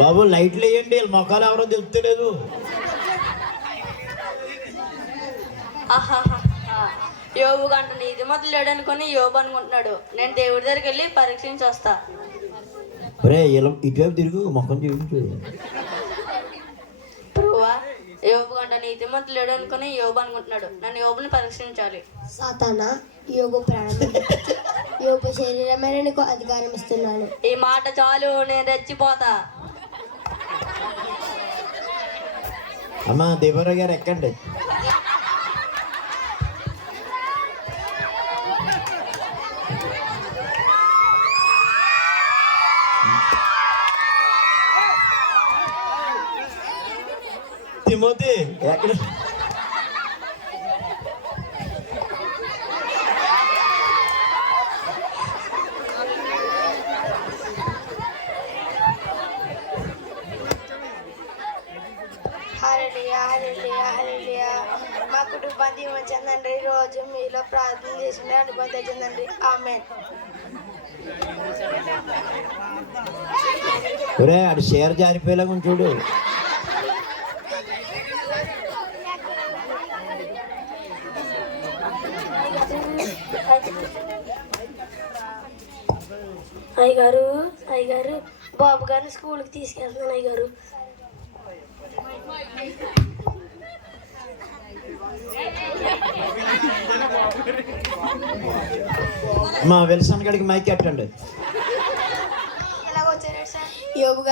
బాబు లైట్లు వేయండి, మొక్కలు ఎవరో తెలుస్తలేదు. యోబు గంట నీతి మొదలు లేడు అనుకుని యోబు అనుకుంటున్నాడు. నేను దేవుడి దగ్గరికి వెళ్ళి పరీక్షించి వస్తా. ఇటువైపు తిరుగు, మొక్కను చూపించు. ప్రభువా, యోబు గంట నీతి మొదలు లేడు అనుకుని యోబు అనుకుంటున్నాడు. నన్ను యోబుని పరీక్షించాలి. సాతానా, యోబు ప్రాణం, యోబు శరీరమే నీకు అధికారం ఇస్తున్నాను. ఈ మాట చాలు, నేను రెచ్చిపోతా. అమ్మా దేవరావు గారు ఎక్కండి. తిమోతి ఎక్కడ? మా కుటుంబాన్ని ఇవ్వచ్చండి. రోజు మీలో ప్రార్థన చేసిండే అనుభవం తెచ్చిందండి. ఆమేన్. అటు షేర్ జారిపోయేలాగా చూడు. అయ్యగారు బాబు గారిని స్కూల్కి తీసుకెళ్తున్నాను. అయ్యగారు మా విల్సన్ గడికి మైక్ ఎట్టండి. యోబు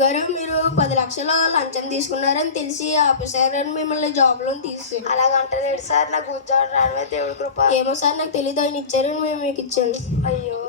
గారు మీరు 10 లక్షలు లంచం తీసుకున్నారని తెలిసి ఆఫీసర్ మిమ్మల్ని జాబ్ లో తీసి. అలాగంటలేదు సార్, నాకు ఉద్యోగం రావడమే దేవుడి కృప. ఏమో సార్, నాకు తెలియదు. ఆయన ఇచ్చారని మేము మీకు ఇచ్చాను. అయ్యో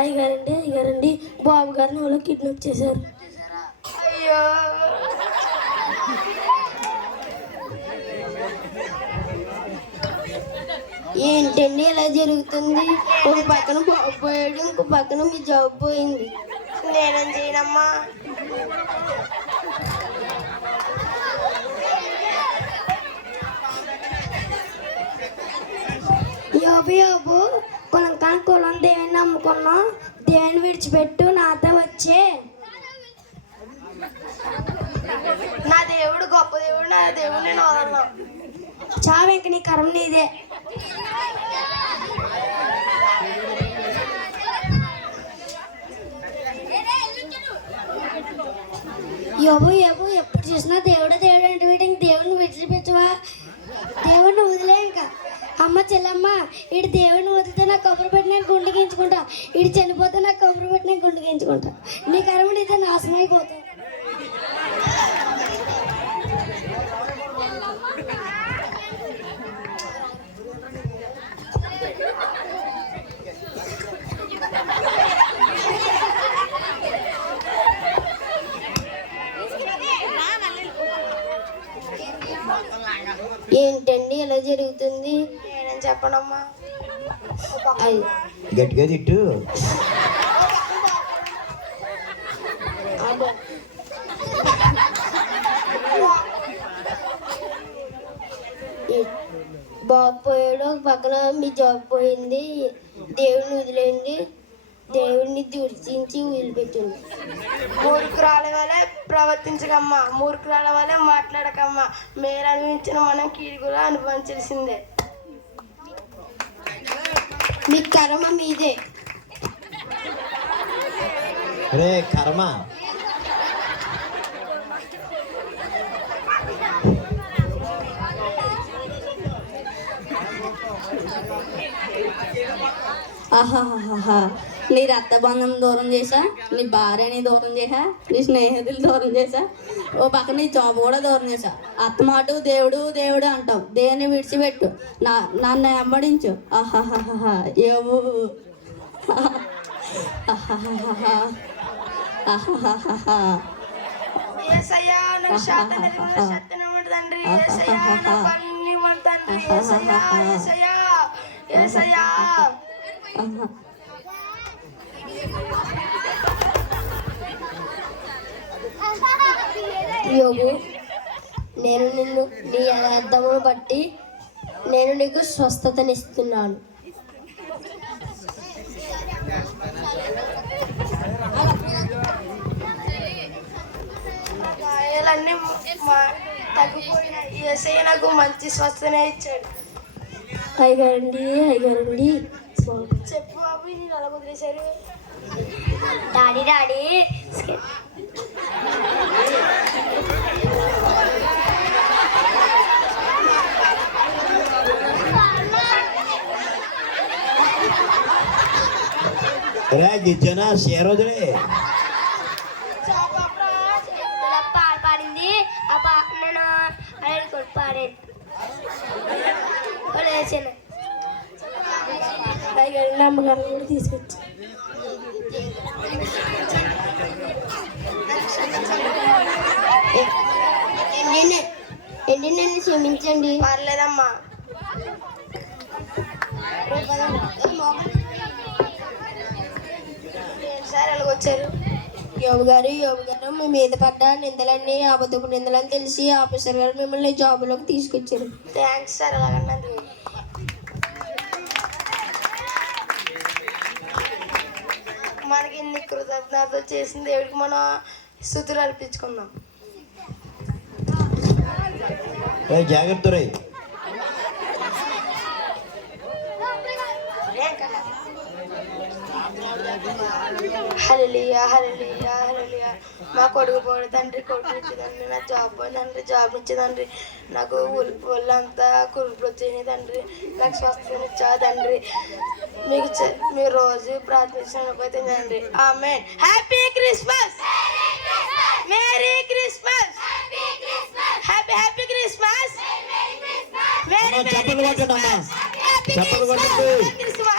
అయ్యగారండి బాబు గారిని వాళ్ళు కిడ్నాప్ చేశారు. అయ్యో ఏంటండి ఇలా జరుగుతుంది? ఒక పక్కన బాబు పోయాడు, ఇంకో పక్కన మీ జాబ్ పోయింది. నేనేం చేయనమ్మా. యోబు కులం దేవుని నమ్ముకున్నాం, దేవుని విడిచిపెట్టు, నాతో వచ్చే. నా దేవుడు గొప్ప దేవుడు, నా దేవుడిని నోదన్నా. చావు ఇంక నీ కరం నీదే. యోబు ఎప్పుడు చూసినా దేవుడు అంటే ఇంక దేవుడిని విడిచిపెట్టవా? దేవుడిని వదిలే. ఇంకా అమ్మ చెల్లమ్మ, ఇటు దేవుడిని వదిలితే నాకు కబురు పెట్టి నేను గుండె గీయించుకుంటా, ఇటు చనిపోతే నాకు కబురు పెట్టి నేను గుండె గీయించుకుంటా. నీ కర్మ అయితే నాశనం అయిపోతావు. ఏంటండి ఎలా జరుగుతుంది? నేనేం చెప్పనమ్మా. గట్టిగా తిట్టు. బాబు పోయాడు, ఒక పక్కన మీ జాబ్ పోయింది. దేవుడిని వదిలేండి, దేవుడిని దూషించి వదిలిపెట్టింది. మూర్ఖురాల వల్లే ప్రవర్తించకమ్మా, మూర్ఖురాల వల్లే మాట్లాడకమ్మా. మీరు అనుభవించిన మనం కీడుగా అనుభవించాల్సిందే. మీ కర్మ మీదే. కర్మ ఆహాహాహా, నీ రక్తబంధం దూరం చేసా, నీ భార్యని దూరం చేసా, నీ స్నేహితులు దూరం చేసా, ఓ పక్క నీ జాబ్ కూడా దూరం చేసా. అత్తమాటు దేవుడు దేవుడు అంటావు, దేన్ని విడిచిపెట్టు, నన్ను వెంబడించు. ఆహాహాహా, ఏమో యేసయ్యా నాకు శాతం ఇవ్వండి తండ్రి. యేసయ్యా నా పనులు ఇవ్వండి తండ్రి. యేసయ్యా యేసయ్యా యేసయ్యా. యోగు, నేను నిన్ను నీ యథార్థమును బట్టి నేను నీకు స్వస్థతనిస్తున్నాను. గాయాలన్నీ తగ్గిపోయినాయి. యేసయ్య నాకు మంచి స్వస్థనే ఇచ్చాడు. అయ్యగారండి, అయ్యగారండి. చెప్పు బాబు, నేను అలా వదిలేశారు. డాడీ డాడీ గిజ్జన షేరోజులే పాట పాడింది. ఆ పాట నేను అడిగి కొట్టి పాడాను. వదిలేసాను. అయ్యగారండి, అమ్మగారిని కూడా తీసుకొచ్చి ఏంటి నన్ను క్షమించండి. పర్లేదమ్మా. సార్ ఎలాగొచ్చారు? యోబు గారు మీ మీద పడ్డ నిందలన్నీ అబద్ధపు నిందలని తెలిసి ఆఫీసర్ గారు మిమ్మల్ని జాబులోకి తీసుకొచ్చారు. థ్యాంక్స్ సార్ అలాగన్నది. మనకి ఇన్ని కృతజ్ఞతలు చేసిన దేవుడికి మనం స్తుతులు అర్పించుకుందాం. జాగ్రత్త రై. హల్లెలూయా హల్లెలూయా హల్లెలూయా. మా కొడుకు పోడు తండ్రి, కొడుకు ఇచ్చేదండ్రి. నా జాబ్ పోయిందండ్రి, జాబ్ ఇచ్చేదండ్రి. నాకు ఒళ్ళంతా కురుపులు వచ్చాయి తండ్రి. నాకు స్వస్థనిచ్చా తండ్రి. మీరు రోజు ప్రార్థించినట్లయితే తండ్రి. Amen. Happy Christmas, merry Christmas, happy happy Christmas, merry చెప్పలు కొట్టండి, క్రిస్మస్. చెప్పలు కొట్టండి. క్రిస్మస్.